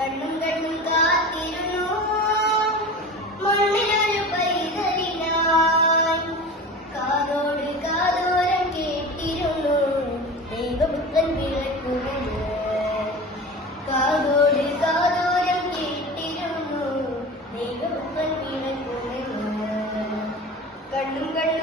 കണ്ണും കണ്ണും കാത്തിരുന്നു. മണ്ണിലൊരു പൈതലിനായി. കാതോട് കാതോരം കേട്ടിരുന്നു. ദൈവപുത്രൻ വിളക്കുമെന്ന്. കാതോട് കാതോരം കേട്ടിരുന്നു. ദൈവപുത്രൻ വിളക്കുമെന്ന്. കണ്ണും കണ്ണും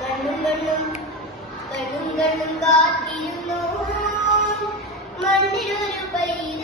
കണ്ണുകളും കണ്ണുകളും കാത്തിരുന്നു. മണ്ണിലൊരു പൈത